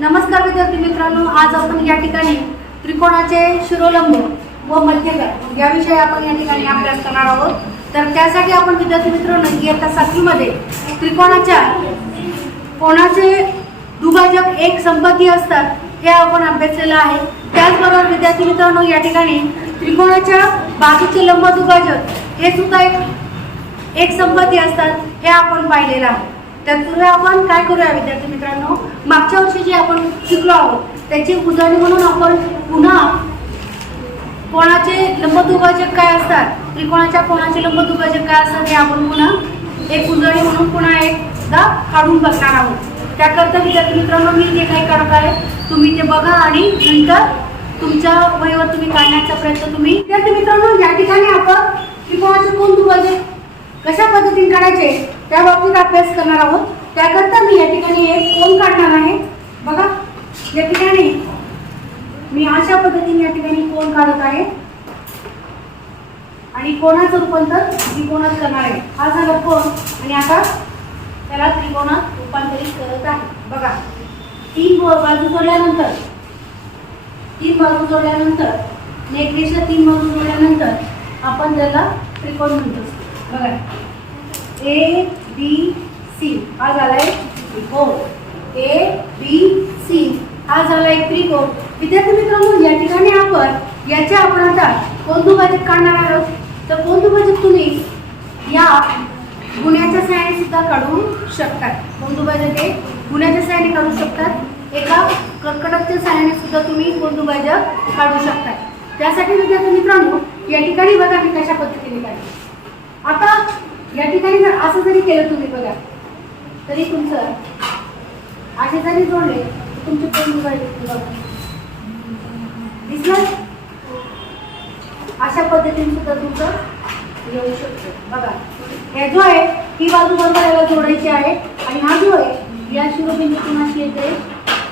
नमस्कार विद्यार्थी मित्रांनो आज आपण या ठिकाणी त्रिकोणाचे शिरोलंब व मध्यकर याविषयी आपण या ठिकाणी अभ्यास करणार आहोत. तर त्यासाठी आपण विद्यार्थी मित्रांनो इयत्ता सातवीमध्ये त्रिकोणाच्या कोणाचे दुभाजक एक संपत्ती असतात हे आपण अभ्यासलेलं आहे. त्याचबरोबर विद्यार्थी मित्रांनो या ठिकाणी त्रिकोणाच्या बाजूचे लंब दुभाजक हे सुद्धा एक एक संपत्ती असतात हे आपण पाहिलेलं आहे. त्यामुळे आपण काय करूया विद्यार्थी मित्रांनो? मागच्या वर्षी जे आपण शिकलो आहोत त्याची उजळणी म्हणून आपण पुन्हा कोणाचे लंबदुभाजक काय असतात त्रिकोणाच्या कोणाचे लंबदुभाजक काय असतात हे आपण पुन्हा एक उजळणी म्हणून पुन्हा एकदा काढून बघणार आहोत. त्याकरता विद्यार्थी मित्रांनो मी जे काही काढत आहे तुम्ही ते बघा आणि नंतर तुमच्या वहीवर तुम्ही काढण्याचा प्रयत्न तुम्ही विद्यार्थी मित्रांनो या ठिकाणी आपण त्रिकोणाचे पद्धतीने काढायचे त्या बाबतीत अभ्यास करणार आहोत. त्याकरता मी या ठिकाणी एक कोण काढणार आहे. बघा या ठिकाणी मी अशा पद्धतीने या ठिकाणी कोण काढत आहे. आणि कोणाचं रूपांतर त्रिकोणात करणार आहे? हा झाला कोण आणि आता त्याला त्रिकोणात रूपांतरित करत आहे. बघा तीन बाजू जोडल्यानंतर तीन बाजू जोडल्यानंतर नेकलेशला तीन बाजू जोडल्यानंतर आपण त्याला त्रिकोण म्हणतो. बघा. ए बी सी हा आहे त्रिकोण. ए बी सी हा झाला एक त्रिकोण. विद्यार्थी मित्रांनो या ठिकाणी आपण याच्या आपण आता कोण दुभाजक काढणार आहोत? तर कोण दुभाजक तुम्ही? या गुन्ह्याच्या सहाय्याने सुद्धा काढू शकतात. कोण दुभाजक हे गुन्ह्याच्या सहाय्याने काढू शकतात. एका कर्कटकच्या सहाय्याने सुद्धा तुम्ही कोण दुभाजक काढू शकतात. त्यासाठी विद्यार्थी मित्रांनो या ठिकाणी बघा मी कशा पद्धतीने काढली आता या ठिकाणी जर असं जरी केलं तुम्ही बघा तरी तुमचं असे जरी जोडले तर तुमचे पेन बघा. दिसलं? अशा पद्धतीने सुद्धा तुमचं येऊ शकतो. बघा हे जो आहे ही बाजू बरोबर याला जोडायची आहे आणि हा जो आहे या शिरोबिंदूतून पुन्हा येते?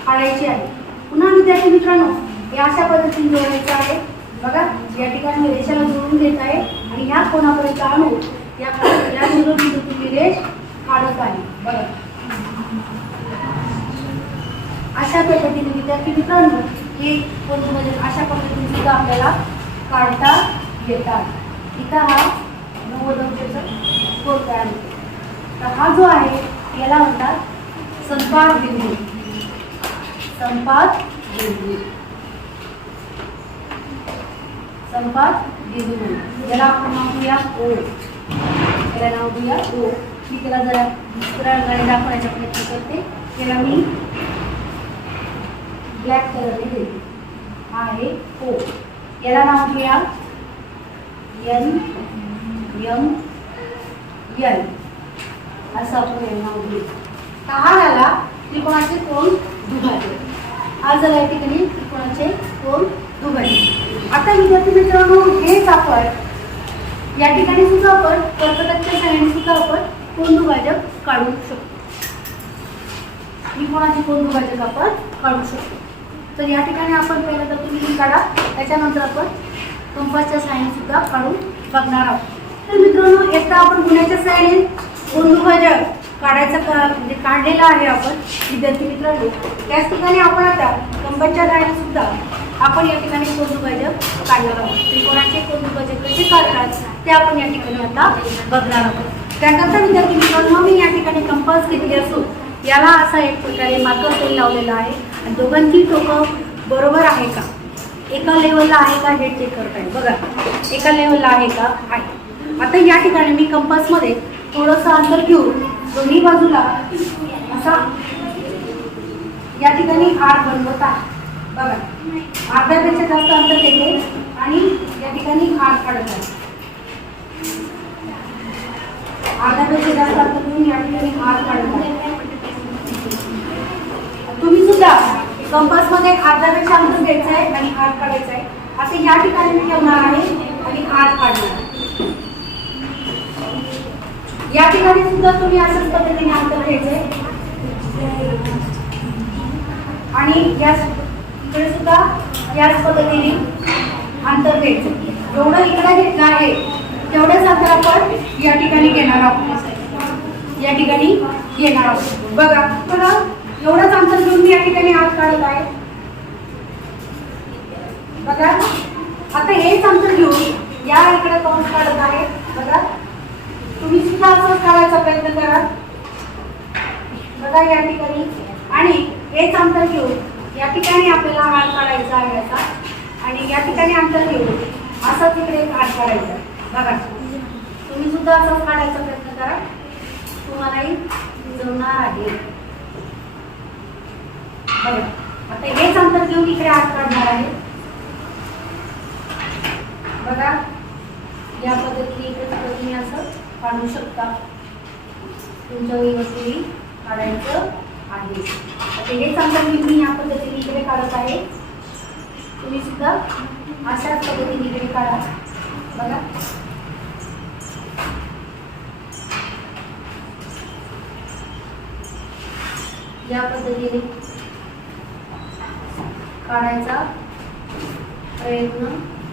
काढायची आहे. पुन्हा विद्यार्थी मित्रांनो हे अशा पद्धतीने जोडायचं आहे. बघा या ठिकाणी मी रेषाला जोडून देत आहे आणि ह्या कोणापर्यंत आणू या या शिरोबिंदूतून मी रेष काढत आहे. बरं. अशा पद्धतीने विद्यार्थी मित्रांनो हे कोणतं म्हणजे अशा पद्धतीने सुद्धा आपल्याला काढता येतात. इथं हा नव्वद अंशाचा कोण तयार होतो. तर हा जो आहे याला म्हणतात संपात बिंदू. संपात बिंदू. संपात बिंदू. याला आपण म्हणूया ओ याला नाव देऊया ओ हो, मी त्याला जरा दुसऱ्या रंगाने दाखवण्याचा प्रयत्न करते. त्याला मी ब्लॅक कलरने देते हा आहे ओ याला नाव देऊया एन यम यल असं आपण याला नाव देऊ तहाराला हा त्रिकोणाचे कोण दुभाजक. आज झाला या ठिकाणी त्रिकोणाचे कोण दुभाजक. आता विद्यार्थी मित्रांनो हेच आपण या ठिकाणी सुद्धा आपण कर्कटकच्या सहाय्याने सुद्धा आपण कोण भाजप काढू शकतो. त्रिकोणाचे कोण भाजप आपण काढू शकतो? तर या ठिकाणी आपण पहिल्यांदा तुम्ही काढा. त्याच्यानंतर आपण कंपासच्या सहाय्याने सुद्धा काढून बघणार आहोत. तर मित्रांनो एकदा आपण गुन्ह्याच्या सहाय्याने कोण भाजप काढायचा का म्हणजे काढलेला आहे आपण. विद्यार्थी मित्रांनो त्याच ठिकाणी आपण आता कंपासच्या सहाय्याने सुद्धा आपण या ठिकाणी कोण काढणार आहोत त्रिकोणाचे कोण कसे काढतात? ते आपण या ठिकाणी आता बघणार आहोत. त्याकरता विद्यार्थी मित्रांनो मी या ठिकाणी कंपास घेतली असून याला असा एक प्रकारे मार्कर पेन लावलेला आहे? आणि दोघांची टोकं बरोबर आहे का? एका लेवलला आहे का? हे चेक करत आहे. बघा एका लेवलला आहे का? आहे. आता या ठिकाणी मी कंपासमध्ये थोडंसं अंतर घेऊन दोन्ही बाजूला असा या ठिकाणी आर बनवत आहे. बघा. अर्ध्यापेक्षा जास्त अंतर घेते आणि या ठिकाणी हात काढत आहे. अर्ध्यापेक्षा जास्त अंतर घेऊन या ठिकाणी हात काढत आहे. तुम्ही सुद्धा कंपासमध्ये अर्ध्यापेक्षा अंतर घ्यायचं आहे आणि हात काढायचा आहे असे या ठिकाणी मी ठेवणार आहे आणि हात काढणार या ठिकाणी सुद्धा तुम्ही असंच पद्धतीने अंतर घ्यायचंय. आणि या इकडे सुद्धा याच पद्धतीने अंतर घ्यायचं. एवढं इकडे घेतलं आहे तेवढंच अंतर आपण या ठिकाणी घेणार आहोत. या ठिकाणी घेणार आहोत. बघा बघा एवढंच अंतर घेऊन मी या ठिकाणी आत काढत आहे बघा आता हेच अंतर घेऊन या इकडे पाऊस काढत आहे. बघा तुम्ही सुद्धा असंच काढायचा प्रयत्न करा. बघा या ठिकाणी. आणि हेच अंतर घेऊन या ठिकाणी आपल्याला हार काढायचा आहे असा. आणि या ठिकाणी अंतर घेऊन असा तिकडे एक हार काढायचा. आहे. बघा. तुम्ही सुद्धा असं काढायचा प्रयत्न करा. तुम्हालाही जमणार आहे. बघा. आता हेच अंतर घेऊन इकडे हात काढणार आहे. बघा. या पद्धतीने इकडे तुम्ही असं काढू शकता. तुमच्या वहीवरती काढायचं. आहे. ते हेच अंतर मी मी या पद्धतीने इकडे काढत आहे. तुम्ही सुद्धा अशाच पद्धतीने इकडे काढा. बघा. या पद्धतीने काढायचा प्रयत्न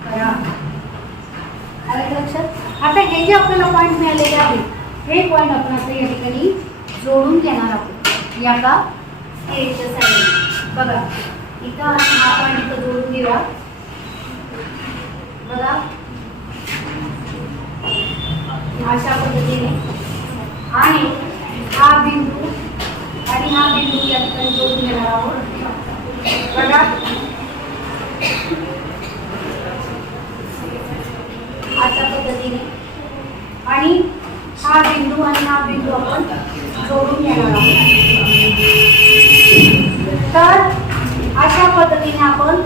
करा. आलं लक्षात? आता हे जे आपल्याला पॉईंट मिळालेले आहेत हे पॉईंट आपण आता या ठिकाणी जोडून घेणार आहोत. या का स्केलच्या बघा इथं हा पॉईंट इथं जोडून घेऊया. बघा. अशा पद्धतीने. आणि हा बिंदू आणि हा बिंदू या ठिकाणी जोडून घेणार आहोत. बघा. अशा पद्धतीने. आणि हा बिंदू आणि हा बिंदू आपण सोडून घेणार आहोत तर अशा पद्धतीने आपण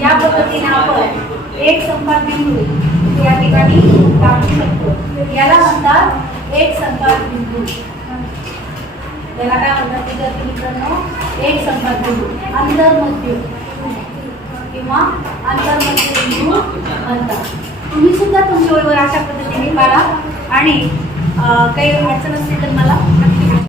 या पद्धतीने आपण एक संपाद बिंदू या ठिकाणी टाकू शकतो. याला म्हणतात एक संपात बिंदू याला काय म्हणतात विद्यार्थी मित्रांनो? एक संपाद बिंदू अंतर्मध्य किंवा अंतर्मध्य बिंदू म्हणतात. तुम्ही सुद्धा तुमच्या वेळेवर अशा पद्धतीने काढा आणि काही अडचण असतील तर मला